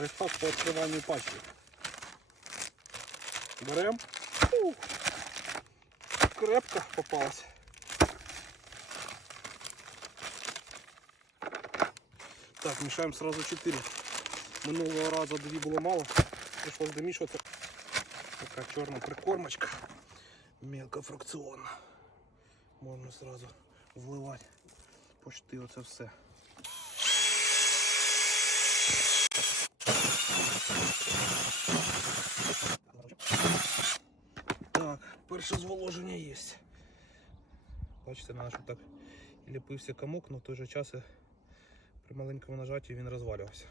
Лайфхак по відкриванню пачки. Берем. Крепко попалась. Так, мешаем сразу 4. Минулого разу 2 було мало. Пришлось домішувати. Така чорна прикормочка. Мелкофракціонна. Можна сразу вливати почти оце все. Так, перше зволоження є. Бачите, на щоб так ліпився комок, але в той же час при маленькому нажатті він розвалювався.